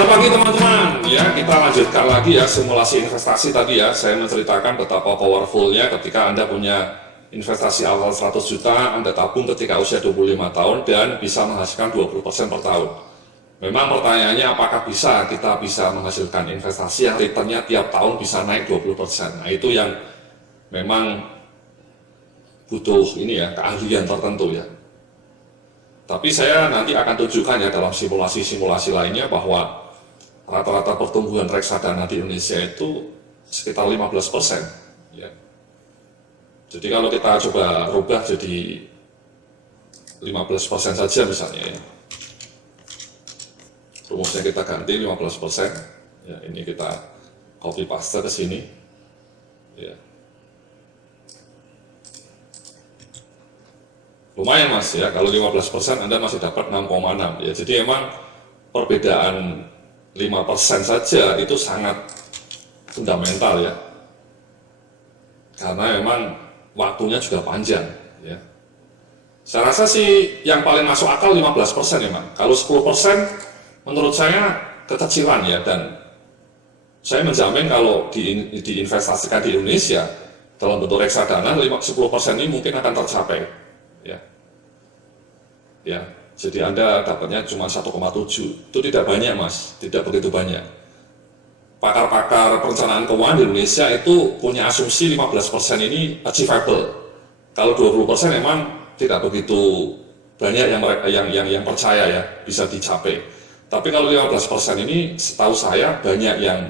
Selamat pagi teman-teman. Ya, kita lanjutkan lagi ya simulasi investasi tadi ya. Saya menceritakan betapa powerfulnya ketika Anda punya investasi awal 100 juta, Anda tabung ketika usia 25 tahun dan bisa menghasilkan 20% per tahun. Memang pertanyaannya apakah kita bisa menghasilkan investasi yang returnnya tiap tahun bisa naik 20%. Nah, itu yang memang butuh ini ya, keahlian tertentu ya. Tapi saya nanti akan tunjukkan ya dalam simulasi-simulasi lainnya bahwa rata-rata pertumbuhan reksadana di Indonesia itu sekitar 15%. Ya. Jadi kalau kita coba rubah jadi 15% saja misalnya ya. Rumusnya kita ganti 15%. Ya, ini kita copy paste ke sini. Ya. Lumayan mas ya, kalau 15% Anda masih dapat 6,6 ya. Jadi emang perbedaan 5% saja itu sangat fundamental ya. Karena memang waktunya juga panjang ya. Saya rasa sih yang paling masuk akal 15% ya mas. Kalau 10% menurut saya kekecilan ya, dan saya menjamin kalau diinvestasikan di Indonesia dalam bentuk reksadana 10% ini mungkin akan tercapai ya. Ya, jadi Anda dapatnya cuma 1,7, itu tidak banyak mas, tidak begitu banyak. Pakar-pakar perencanaan keuangan di Indonesia itu punya asumsi 15% ini achievable. Kalau 20% memang tidak begitu banyak yang percaya ya bisa dicapai. Tapi kalau 15% ini setahu saya banyak yang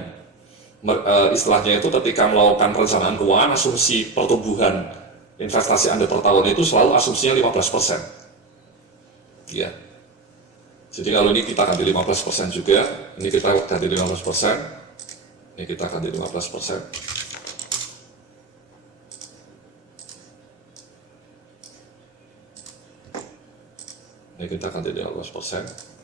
istilahnya itu ketika melakukan perencanaan keuangan, asumsi pertumbuhan investasi Anda per tahun itu selalu asumsinya 15%. Ya. Jadi kalau ini kita ganti 15% juga, ini kita ganti 15%, ini kita ganti 15%. Ini kita ganti 15%.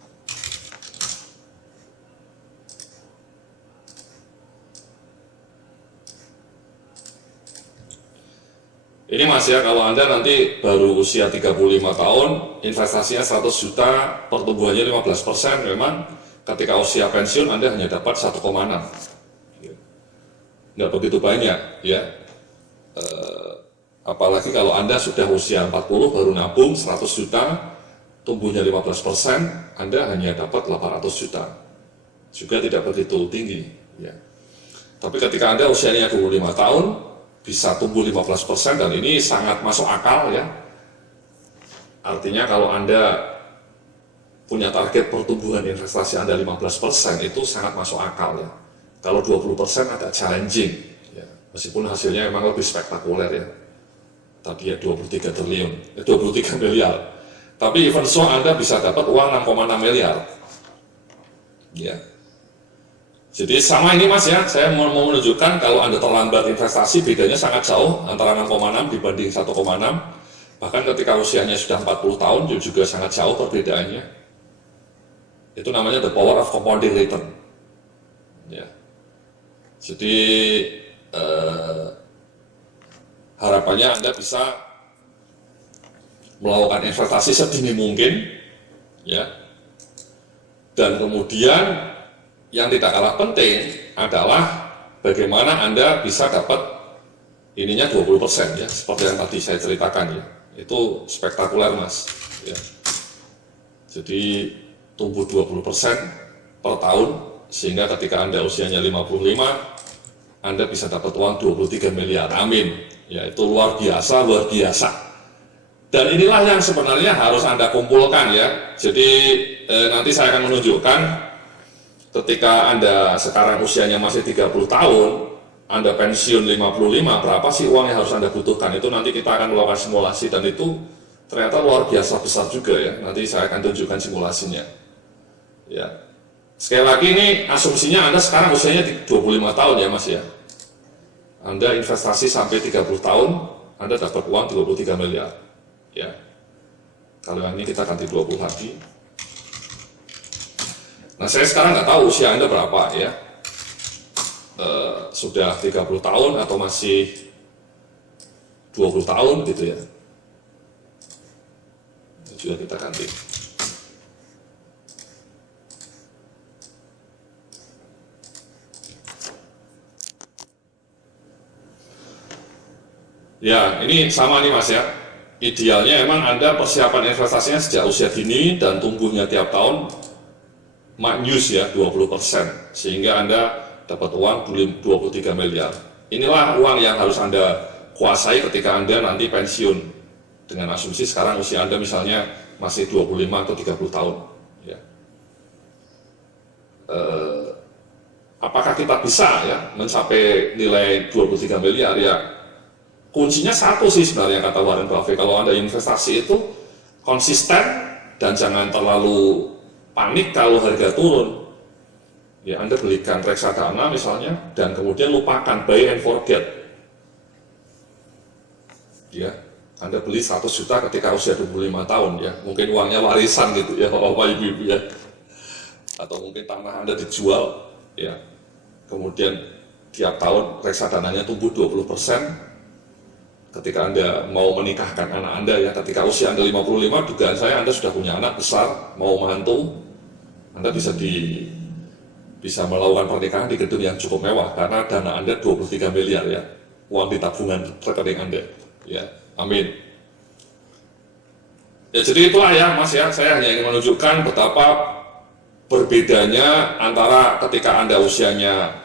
Ini mas ya, kalau Anda nanti baru usia 35 tahun, investasinya 100 juta, pertumbuhannya 15%, memang ketika usia pensiun Anda hanya dapat 1,6. Nggak begitu banyak ya. Apalagi kalau Anda sudah usia 40 baru nabung 100 juta, tumbuhnya 15%, Anda hanya dapat 800 juta. Juga tidak begitu tinggi ya. Tapi ketika Anda usianya 25 tahun, bisa tumbuh 15% dan ini sangat masuk akal ya. Artinya kalau Anda punya target pertumbuhan investasi Anda 15% itu sangat masuk akal ya. Kalau 20% agak challenging ya. Meskipun hasilnya memang lebih spektakuler ya. Tadi ya 23 triliun, 23 miliar. Tapi even so Anda bisa dapat uang 6,6 miliar. Ya. Jadi sama ini mas ya, saya mau menunjukkan kalau Anda terlambat investasi bedanya sangat jauh antara 6,6 dibanding 1,6. Bahkan ketika usianya sudah 40 tahun juga sangat jauh perbedaannya. Itu namanya the power of compounding return. Ya. Jadi harapannya Anda bisa melakukan investasi sedini mungkin ya. Dan kemudian yang tidak kalah penting adalah bagaimana Anda bisa dapat ininya 20% ya, seperti yang tadi saya ceritakan ya. Itu spektakuler mas ya. Jadi tumbuh 20% per tahun, sehingga ketika Anda usianya 55, Anda bisa dapat uang 23 miliar, amin ya. Itu luar biasa, luar biasa. Dan inilah yang sebenarnya harus Anda kumpulkan ya. Jadi nanti saya akan menunjukkan ketika Anda sekarang usianya masih 30 tahun, Anda pensiun 55, berapa sih uang yang harus Anda butuhkan? Itu nanti kita akan melakukan simulasi dan itu ternyata luar biasa besar juga ya. Nanti saya akan tunjukkan simulasinya. Ya. Sekali lagi ini asumsinya Anda sekarang usianya 25 tahun ya Mas ya. Anda investasi sampai 30 tahun, Anda dapat uang 23 miliar. Ya. Kalau yang ini kita ganti 20 lagi. Nah saya sekarang nggak tahu usia Anda berapa ya, sudah 30 tahun atau masih 20 tahun gitu ya. Ini juga kita ganti. Ya, ini sama nih Mas ya. Idealnya emang Anda persiapan investasinya sejak usia dini dan tumbuhnya tiap tahun maknyus ya 20%, sehingga Anda dapat uang 23 miliar. Inilah uang yang harus Anda kuasai ketika Anda nanti pensiun, dengan asumsi sekarang usia Anda misalnya masih 25 atau 30 tahun ya. Apakah kita bisa ya mencapai nilai 23 miliar ya? Kuncinya satu sih sebenarnya, kata Warren Buffett, kalau Anda investasi itu konsisten dan jangan terlalu panik kalau harga turun. Ya, Anda belikan reksadana misalnya dan kemudian lupakan, buy and forget. Ya, Anda beli 100 juta ketika usia 25 tahun ya, mungkin uangnya warisan gitu ya Bapak Ibu ya. Atau mungkin tanah Anda dijual ya. Kemudian tiap tahun reksadananya tumbuh 20%. Ketika Anda mau menikahkan anak Anda ya, ketika usia Anda 55, dugaan saya Anda sudah punya anak besar, mau mantu, Anda bisa melakukan pernikahan di gedung yang cukup mewah karena dana Anda 23 miliar ya, uang di tabungan rekening Anda. Ya, amin. Ya, jadi itulah ya Mas ya, saya hanya ingin menunjukkan betapa berbedanya antara ketika Anda usianya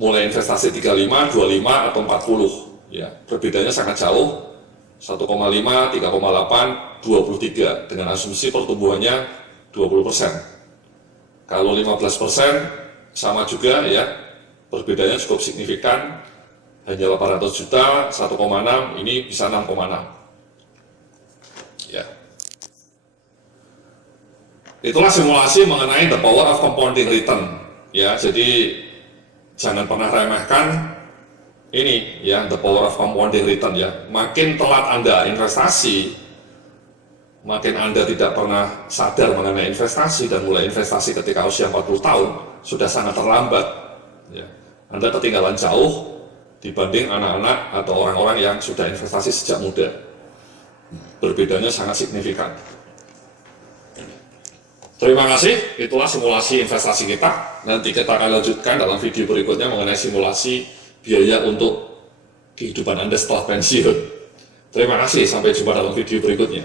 mulai investasi 35, 25 atau 40. Ya, perbedaannya sangat jauh, 1,5, 3,8, 23 dengan asumsi pertumbuhannya 20%. Kalau 15% sama juga ya, perbedaannya cukup signifikan, hanya 800 juta, 1,6, ini bisa 6,6. Ya. Itulah simulasi mengenai the power of compounding return. Ya, jadi jangan pernah remehkan ini ya, the power of compounding return ya. Makin telat Anda investasi, makin Anda tidak pernah sadar mengenai investasi dan mulai investasi ketika usia 40 tahun, sudah sangat terlambat ya. Anda ketinggalan jauh dibanding anak-anak atau orang-orang yang sudah investasi sejak muda. Berbedanya sangat signifikan. Terima kasih, itulah simulasi investasi kita. Nanti kita akan lanjutkan dalam video berikutnya mengenai simulasi biaya untuk kehidupan Anda setelah pensiun. Terima kasih, sampai jumpa dalam video berikutnya.